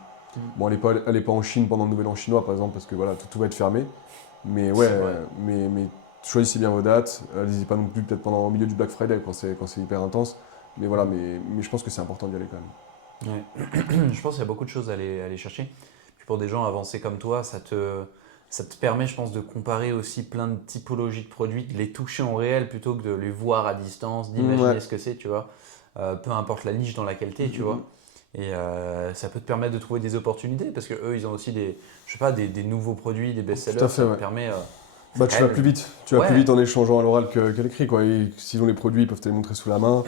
Bon, allez pas en Chine pendant le Nouvel An chinois, par exemple, parce que voilà, tout va être fermé. Mais ouais, C'est vrai. mais choisissez bien vos dates. Allez-y pas non plus peut-être pendant au milieu du Black Friday quand c'est hyper intense. Mais voilà, mais je pense que c'est important d'y aller quand même. Ouais. Je pense qu'il y a beaucoup de choses à aller chercher. Puis pour des gens avancés comme toi, ça te permet, je pense, de comparer aussi plein de typologies de produits, de les toucher en réel plutôt que de les voir à distance, Ouais. d'imaginer ce que c'est, tu vois. Peu importe la niche dans laquelle tu es, tu vois. Et ça peut te permettre de trouver des opportunités parce que eux, ils ont aussi je sais pas, des nouveaux produits, des Tout à best-sellers. fait, Ça te ouais. permet. Bah, tu vas Elle, plus vite. Tu vas plus ouais. vite en échangeant à l'oral qu'à l'écrit, quoi. Et sinon, les produits, ils peuvent te les montrer sous la main.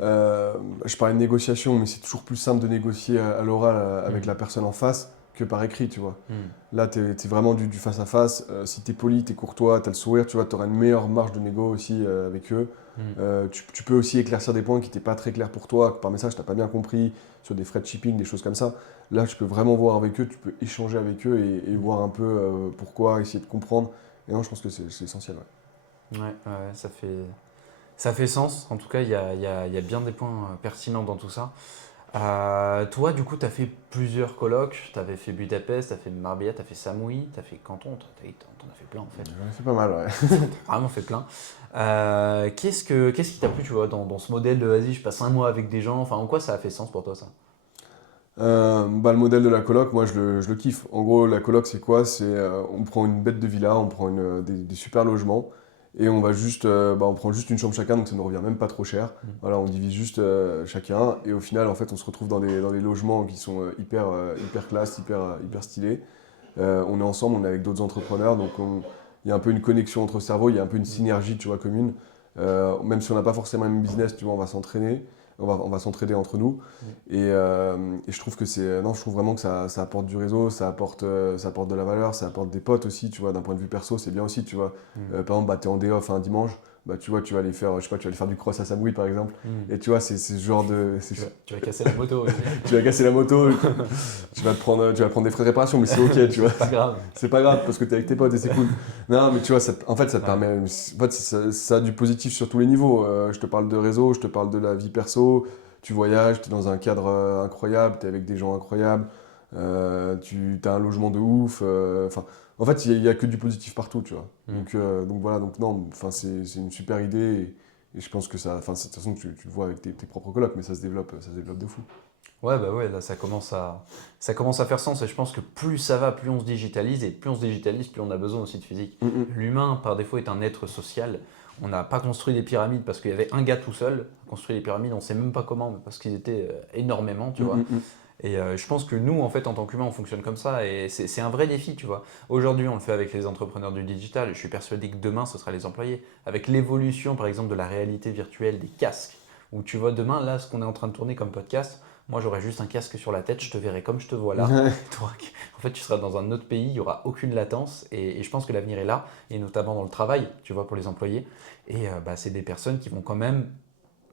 Je parlais de négociation, mais c'est toujours plus simple de négocier à l'oral avec Mm, la personne en face que par écrit, tu vois. mm, Là, t'es vraiment du face à face. Si t'es poli, t'es courtois, t'as le sourire, tu vois, t'auras une meilleure marge de négo aussi avec eux. mm. Tu peux aussi éclaircir des points qui n'étaient pas très clairs pour toi, que par message, t'as pas bien compris, sur des frais de shipping, des choses comme ça. Là, tu peux vraiment voir avec eux, tu peux échanger avec eux et voir un peu pourquoi, essayer de comprendre. Et non, je pense que c'est essentiel, ouais. Ouais, ouais, ça fait sens. En tout cas, il y a bien des points pertinents dans tout ça. Toi, du coup, tu as fait plusieurs colloques. Tu avais fait Budapest, tu as fait Marbella, tu as fait Samui, tu as fait Canton. T'en as fait plein en fait. J'en ai fait pas mal, ouais. T'as vraiment fait plein. Qu'est-ce qui t'a plu, tu vois, dans ce modèle de vas-y, je passe un mois avec des gens. Enfin, en quoi ça a fait sens pour toi, ça? Bah, le modèle de la coloc, moi je le kiffe. En gros, la coloc, c'est quoi? On prend une bête de villa, on prend des super logements et on prend juste une chambre chacun, donc ça ne revient même pas trop cher. Mm. Voilà, on divise juste chacun et au final, en fait, on se retrouve dans des logements qui sont hyper classe, hyper stylés. On est ensemble, on est avec d'autres entrepreneurs, donc il y a un peu une connexion entre cerveaux, il y a un peu une synergie, tu vois, commune. Même si on n'a pas forcément un même business, tu vois, on va s'entraîner, on va s'entraider entre nous. Et je trouve que non, je trouve vraiment que ça apporte du réseau, ça apporte de la valeur, ça apporte des potes aussi, tu vois, d'un point de vue perso, c'est bien aussi, tu vois. Mm. Par exemple, bah, t'es en day off un dimanche, bah, tu vois, tu vas aller faire, je sais pas, tu vas aller faire du cross à Samui, par exemple. Mm. Et tu vois, c'est ce genre de, Tu vas casser la moto aussi. tu vas casser la moto, tu vas prendre des frais de réparation, mais c'est ok, tu vois. Pas grave. C'est pas grave parce que t'es avec tes potes et c'est cool. Non, mais tu vois, en fait, ça te Ouais. permet. En fait, ça a du positif sur tous les niveaux. Je te parle de réseau, je te parle de la vie perso. Tu voyages, tu es dans un cadre incroyable, tu es avec des gens incroyables, tu as un logement de ouf. Enfin, en fait, il y a que du positif partout, tu vois. Mm. Donc voilà, donc non, enfin, c'est une super idée et je pense que ça. Enfin, de toute façon, tu le vois avec tes propres colocs, mais ça se développe de fou. Ouais, bah ouais, là ça commence à faire sens et je pense que plus ça va, plus on se digitalise et plus on se digitalise, plus on a besoin aussi de physique. Mm, mm. L'humain, par défaut, est un être social. On n'a pas construit des pyramides parce qu'il y avait un gars tout seul. On a construit les pyramides, on sait même pas comment, mais parce qu'ils étaient énormément, tu Mm, vois. mm, mm. Et je pense que nous, en fait, en tant qu'humains, on fonctionne comme ça. Et c'est un vrai défi, tu vois. Aujourd'hui, on le fait avec les entrepreneurs du digital. Et je suis persuadé que demain, ce sera les employés. Avec l'évolution, par exemple, de la réalité virtuelle, des casques. Où tu vois, demain, là, ce qu'on est en train de tourner comme podcast, moi, j'aurai juste un casque sur la tête. Je te verrai comme je te vois là. Ouais. En fait, tu seras dans un autre pays. Il n'y aura aucune latence. Et je pense que l'avenir est là. Et notamment dans le travail, tu vois, pour les employés. Et bah, c'est des personnes qui vont quand même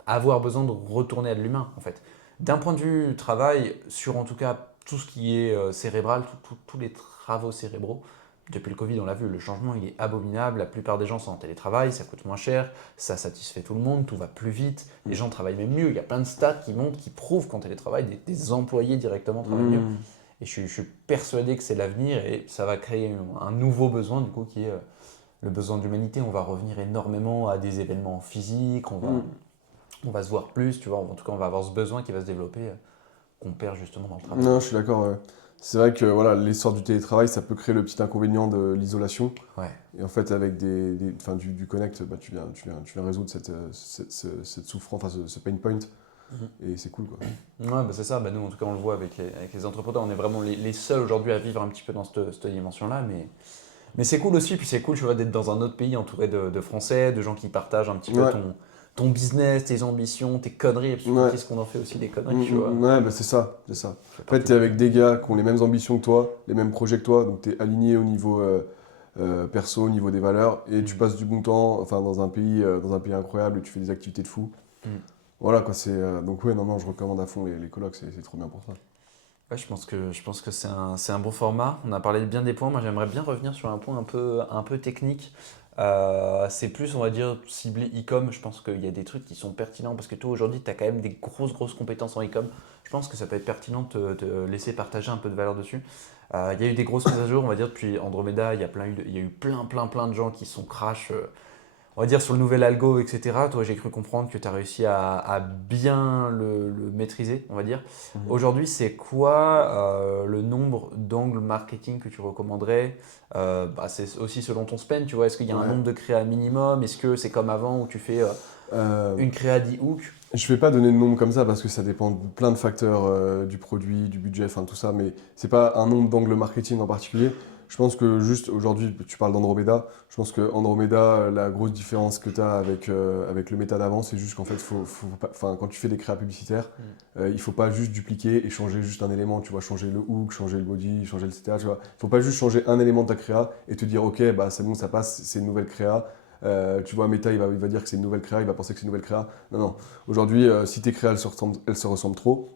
avoir besoin de retourner à de l'humain, en fait. D'un point de vue travail, sur en tout cas tout ce qui est cérébral, tous les travaux cérébraux, depuis le Covid, on l'a vu, le changement il est abominable. La plupart des gens sont en télétravail, ça coûte moins cher, ça satisfait tout le monde, tout va plus vite, les gens travaillent même mieux. Il y a plein de stats qui montrent, qui prouvent qu'en télétravail, des employés directement travaillent mieux. Mm. Et je suis persuadé que c'est l'avenir et ça va créer un nouveau besoin, du coup, qui est le besoin d'humanité. On va revenir énormément à des événements physiques, Mm. on va se voir plus, tu vois. En tout cas, on va avoir ce besoin qui va se développer, qu'on perd justement dans le travail, Non, quoi. je suis d'accord. Ouais. C'est vrai que voilà, l'essor du télétravail, ça peut créer le petit inconvénient de l'isolation. Ouais. Et en fait, avec enfin, du connect, bah, tu viens résoudre cette souffrance, enfin, ce pain point. Mhm. Et c'est cool, quoi. Ouais, bah c'est ça. Bah nous, en tout cas, on le voit avec les entrepreneurs. On est vraiment les seuls aujourd'hui à vivre un petit peu dans cette dimension-là. Mais c'est cool aussi. Puis c'est cool, tu vois, d'être dans un autre pays entouré de Français, de gens qui partagent un petit peu Ouais, ton business, tes ambitions, tes conneries. Parce que ouais. qu'est-ce qu'on en fait aussi des conneries, tu vois. Ouais, bah c'est ça, c'est ça. Ça fait En fait, partie t'es du avec jeu. des gars qui ont les mêmes ambitions que toi, les mêmes projets que toi, donc t'es aligné au niveau perso, au niveau des valeurs, et tu Mm. passes du bon temps, enfin, dans un pays incroyable, et tu fais des activités de fou. Mm. Voilà, quoi, donc ouais, non, non, je recommande à fond les colocs, c'est trop bien pour ça. Ouais, je pense que c'est un bon format. On a parlé bien des points. Moi, j'aimerais bien revenir sur un point un peu technique. C'est plus, on va dire, ciblé e-com. Je pense qu'il y a des trucs qui sont pertinents parce que toi, aujourd'hui, tu as quand même des grosses compétences en e-com. Je pense que ça peut être pertinent de te laisser partager un peu de valeur dessus. Il y a eu des grosses mises à jour, on va dire, depuis Andromeda. Il y a eu plein de gens qui sont crash. On va dire sur le nouvel algo, etc. Toi, j'ai cru comprendre que tu as réussi à bien le maîtriser, on va dire. Mhm. Aujourd'hui, c'est quoi le nombre d'angles marketing que tu recommanderais? Bah, c'est aussi selon ton spend, tu vois. Est-ce qu'il y a un Ouais. nombre de créas minimum? Est-ce que c'est comme avant où tu fais Euh, une créa 10 hook? je vais pas donner de nombre comme ça parce que ça dépend de plein de facteurs, du produit, du budget, enfin tout ça, mais c'est pas un nombre d'angles marketing en particulier. Je pense que juste aujourd'hui, tu parles d'Andromeda, je pense que Andromeda, la grosse différence que tu as avec le méta d'avant, c'est juste qu'en fait, enfin, quand tu fais des créas publicitaires, Mm. il faut pas juste dupliquer et changer juste un élément, tu vois, changer le hook, changer le body, changer le etc. Tu vois. Faut pas juste changer un élément de ta créa et te dire, ok, bah c'est bon, ça passe, c'est une nouvelle créa. Tu vois, Meta, il va dire que c'est une nouvelle créa, il va penser que c'est une nouvelle créa. Non, non. Aujourd'hui, si tes créas elles se ressemblent trop,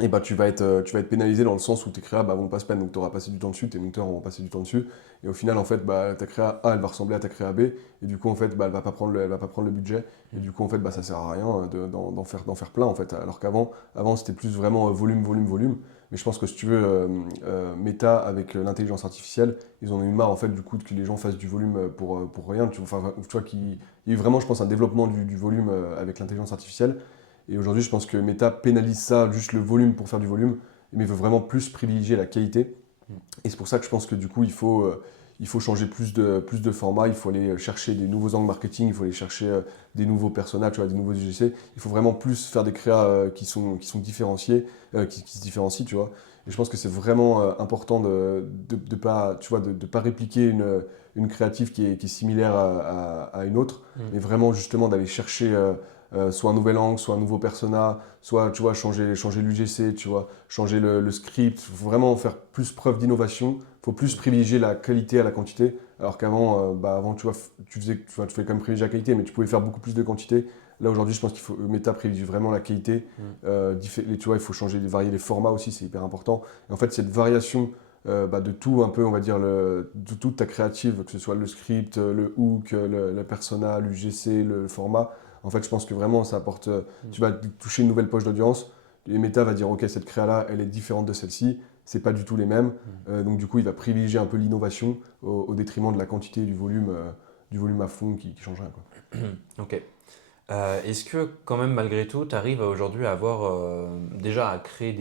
et bah, tu vas être pénalisé dans le sens où tes créas vont pas se peine, donc tu auras passé du temps dessus, tes monteurs vont passer du temps dessus, et au final, en fait, bah, ta créa A, elle va ressembler à ta créa B, et du coup, en fait, bah, elle va pas prendre le budget, et du coup, en fait, bah, ça sert à rien d'en faire plein, en fait, alors avant c'était plus vraiment volume, mais je pense que si tu veux, Meta, avec l'intelligence artificielle, ils en ont eu marre, en fait, du coup, que les gens fassent du volume pour rien, enfin, tu vois, il y a eu vraiment, je pense, un développement du volume avec l'intelligence artificielle, et aujourd'hui, je pense que Meta pénalise ça, juste le volume pour faire du volume, mais veut vraiment plus privilégier la qualité. Mm. Et c'est pour ça que je pense que du coup, il faut changer plus de formats, il faut aller chercher des nouveaux angles marketing, il faut aller chercher des nouveaux personnages, tu vois, des nouveaux UGC. Il faut vraiment plus faire des créas qui sont différenciés, qui se différencient, tu vois. Et je pense que c'est vraiment important de pas, tu vois, de pas répliquer une créative qui est similaire à une autre, Mm. mais vraiment justement d'aller chercher soit un nouvel angle, soit un nouveau persona, soit tu vois, changer l'UGC, tu vois, changer le script. Il faut vraiment faire plus preuve d'innovation. Il faut plus Mm. privilégier la qualité à la quantité. Alors qu'avant, avant, tu vois, tu fais quand même privilégier la qualité, mais tu pouvais faire beaucoup plus de quantité. Là, aujourd'hui, je pense qu'il faut Meta privilégie vraiment la qualité. Mm. Tu vois, il faut varier les formats aussi, c'est hyper important. Et en fait, cette variation de tout un peu, on va dire, de toute ta créative, que ce soit le script, le hook, le persona, l'UGC, le format, en fait, je pense que vraiment, ça apporte. Mm. Tu vas toucher une nouvelle poche d'audience. Et Meta va dire, ok, cette créa-là, elle est différente de celle-ci. C'est pas du tout les mêmes. Mm. Donc, du coup, il va privilégier un peu l'innovation au détriment de la quantité et du volume à fond qui change rien, quoi. Ok. Est-ce que quand même malgré tout, tu arrives aujourd'hui à avoir déjà à créer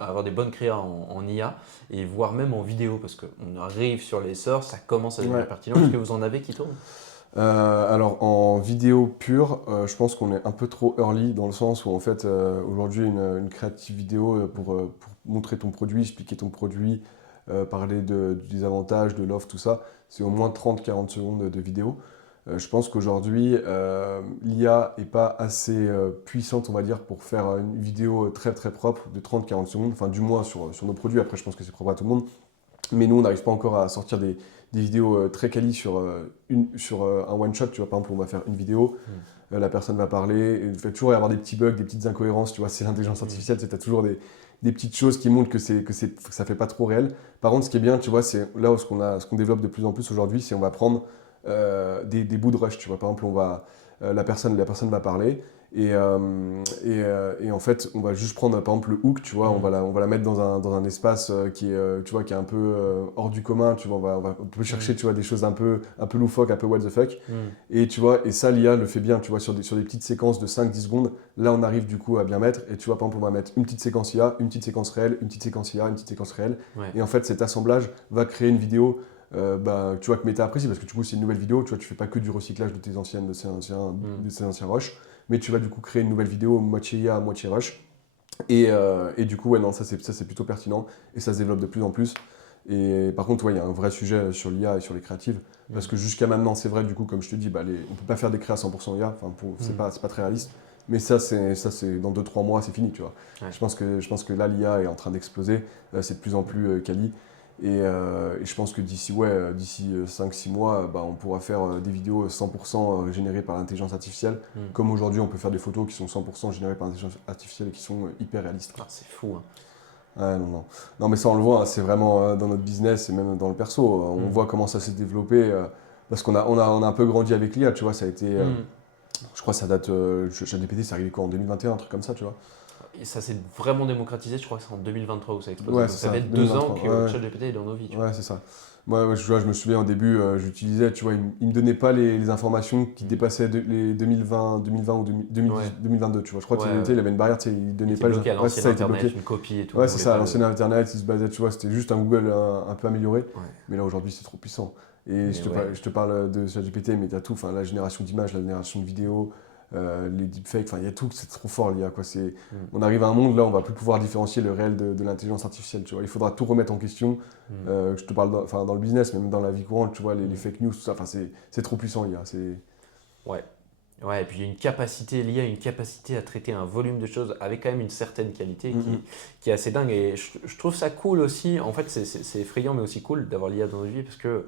à avoir des bonnes créas en IA et voire même en vidéo parce qu'on arrive sur l'essor, ça commence à devenir Ouais. pertinent. Est-ce que vous en avez qui tournent? Alors en vidéo pure, je pense qu'on est un peu trop early dans le sens où en fait aujourd'hui une créative vidéo pour montrer ton produit, expliquer ton produit, parler des avantages, de l'offre, tout ça, c'est au moins 30-40 secondes de vidéo. Je pense qu'aujourd'hui l'IA est pas assez puissante, on va dire, pour faire une vidéo très très propre de 30-40 secondes, enfin du moins sur nos produits, après je pense que c'est propre à tout le monde. Mais nous, on n'arrive pas encore à sortir des vidéos très quali sur un one-shot. Tu vois, par exemple, on va faire une vidéo, la personne va parler, et il fait toujours y avoir des petits bugs, des petites incohérences. Tu vois, c'est l'intelligence artificielle, tu as toujours des petites choses qui montrent que ça fait pas trop réel. Par contre, ce qui est bien, tu vois, c'est là où ce qu'on développe de plus en plus aujourd'hui, c'est on va prendre des bouts de rush. Tu vois, par exemple, la personne va parler. Et en fait, on va juste prendre par exemple le hook, tu vois, on va la mettre dans un espace tu vois, qui est un peu hors du commun, tu vois, on peut chercher, tu vois, des choses un peu loufoques, un peu what the fuck. Et tu vois, et ça, l'IA le fait bien, tu vois, sur des petites séquences de 5-10 secondes, là, on arrive du coup à bien mettre. Et tu vois, par exemple, on va mettre une petite séquence IA, une petite séquence réelle, une petite séquence IA, une petite séquence réelle. Ouais. Et en fait, cet assemblage va créer une vidéo. Tu vois, que Meta apprécie parce que du coup c'est une nouvelle vidéo, tu vois, tu fais pas que du recyclage de tes anciens rushs, mais tu vas du coup créer une nouvelle vidéo moitié IA, moitié rush. Et du coup, ouais, non, ça c'est plutôt pertinent et ça se développe de plus en plus. Et par contre, ouais, il y a un vrai sujet sur l'IA et sur les créatives. Parce que jusqu'à maintenant, c'est vrai, du coup, comme je te dis, on ne peut pas faire des créas 100% IA, enfin, c'est pas très réaliste. Mais ça, c'est dans 2-3 mois, c'est fini, tu vois. Ouais. Je pense que là, l'IA est en train d'exploser. C'est de plus en plus quali. Et je pense que d'ici 5-6 mois, on pourra faire des vidéos 100% générées par l'intelligence artificielle. Comme aujourd'hui, on peut faire des photos qui sont 100% générées par l'intelligence artificielle et qui sont hyper réalistes. Ah, c'est fou, hein. Ouais, non, non. Non, mais ça, on le voit, hein, c'est vraiment dans notre business et même dans le perso. On voit comment ça s'est développé. Parce qu'on a un peu grandi avec l'IA, tu vois. Ça a été. Je crois que ça date. ChatGPT, c'est arrivé quoi en 2021, un truc comme ça, tu vois. Et ça s'est vraiment démocratisé, je crois que c'est en 2023 où ça a explosé. Ouais, Donc c'est ça ça, fait 2 ans 2023. que Ouais, ChatGPT est dans nos vies, tu vois. ouais, c'est ça. Moi, ouais, je me souviens au début, j'utilisais, tu vois, il me donnait pas les informations qui dépassaient les 2020 ou 2010 Ouais. 2022, tu vois. Je crois Ouais, qu'il ouais. il avait une barrière, tu sais, il Il donnait était pas les bloqué à informations. Ouais, c'est l'ancienne ça, il était internet, bloqué. une copie et tout. Ouais, Il c'est voulait ça, pas à le. l'ancienne Internet, il se basait, tu vois, c'était juste un Google un peu amélioré. Ouais. Mais là, aujourd'hui, c'est trop puissant. Et Mais ouais. je te parle de ChatGPT, mais t'as tout, enfin, la génération d'images, la génération de vidéos, les deepfakes, enfin, il y a tout, c'est trop fort, l'IA, quoi. On arrive à un monde, là, on va plus pouvoir différencier le réel de l'intelligence artificielle, tu vois. Il faudra tout remettre en question. Je te parle dans le business, mais même dans la vie courante, tu vois, les fake news, tout ça, enfin, c'est trop puissant, l'IA. Ouais. Ouais, et puis il y a une capacité, l'IA a une capacité à traiter un volume de choses avec quand même une certaine qualité qui est assez dingue. Et je trouve ça cool aussi. En fait, c'est effrayant, mais aussi cool d'avoir l'IA dans notre vie parce que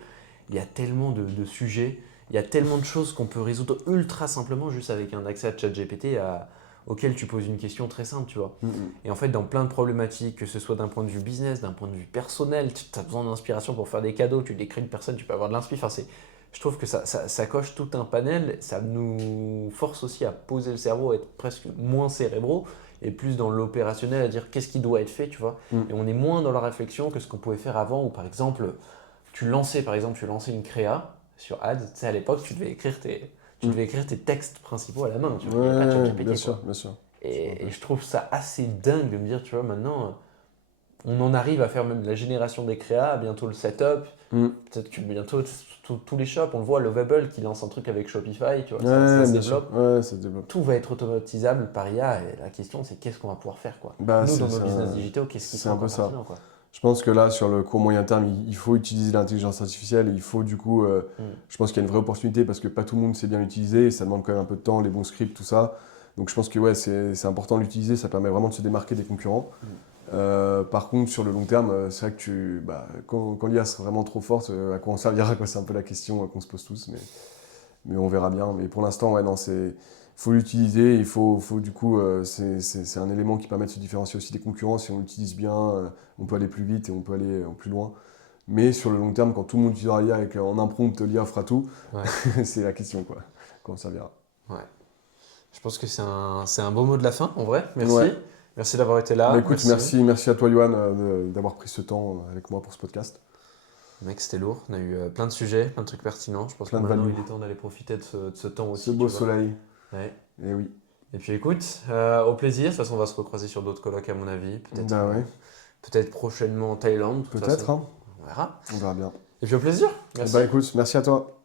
il y a tellement de sujets, il y a tellement de choses qu'on peut résoudre ultra simplement juste avec un accès à ChatGPT auquel tu poses une question très simple, tu vois. Et en fait, dans plein de problématiques, que ce soit d'un point de vue business, d'un point de vue personnel, tu as besoin d'inspiration pour faire des cadeaux, tu décris une personne, tu peux avoir de l'inspi. Enfin, je trouve que ça coche tout un panel, ça nous force aussi à poser le cerveau, à être presque moins cérébraux et plus dans l'opérationnel, à dire qu'est-ce qui doit être fait, tu vois. Et on est moins dans la réflexion que ce qu'on pouvait faire avant, où par exemple, tu lançais une créa sur Ads, tu sais, à l'époque, tu devais écrire tes textes principaux à la main, tu vois. Il n'y avait pas de Ouais, bien ChatGPT, sûr, quoi. bien sûr. Je me Et rappelle. je trouve ça assez dingue de me dire, tu vois, maintenant, on en arrive à faire même la génération des créas, bientôt le setup. Peut-être que bientôt, tous les shops, on le voit, Lovable qui lance un truc avec Shopify, tu vois, ça Ouais, se bien sûr, développe. ouais, ça se développe. Tout va être automatisable par IA et la question, c'est qu'est-ce qu'on va pouvoir faire, quoi. Bah, Nous, c'est dans nos c'est business un, digitaux, qu'est-ce qui c'est sera un peu encore ça. pertinent, quoi. Je pense que là, sur le court moyen terme, il faut utiliser l'intelligence artificielle. Et il faut du coup, je pense qu'il y a une vraie opportunité parce que pas tout le monde sait bien l'utiliser et ça demande quand même un peu de temps, les bons scripts, tout ça. Donc je pense que ouais, c'est important de l'utiliser, ça permet vraiment de se démarquer des concurrents. Par contre, sur le long terme, c'est vrai que quand l'IA sera vraiment trop forte, à quoi on servira quoi, c'est un peu la question qu'on se pose tous, mais on verra bien. Mais pour l'instant, ouais, non, faut l'utiliser. Il faut du coup, c'est un élément qui permet de se différencier aussi des concurrents. Si on l'utilise bien, on peut aller plus vite et on peut aller plus loin. Mais sur le long terme, quand tout le monde utilisera l'IA et qu'en un prompt, l'IA fera tout, Ouais, c'est la question, quoi. Quand on servira. ouais. Je pense que c'est un beau mot de la fin, en vrai. Merci. Ouais. Merci d'avoir été Bah là. écoute, Merci. merci à toi, Johan, d'avoir pris ce temps avec moi pour ce podcast. Mec, c'était lourd. On a eu plein de sujets, plein de trucs pertinents. Je pense que Plein de maintenant, value. il est temps d'aller profiter de ce temps Ce aussi, beau tu vois. soleil. Ouais. Et oui. Et puis écoute, au plaisir. De toute façon, on va se recroiser sur d'autres colloques, à mon avis. Peut-être Bah ouais. peut-être prochainement en Thaïlande, de toute Peut-être, façon. hein. On verra. On verra bien. Et puis au plaisir. Merci. Bah écoute, merci à toi.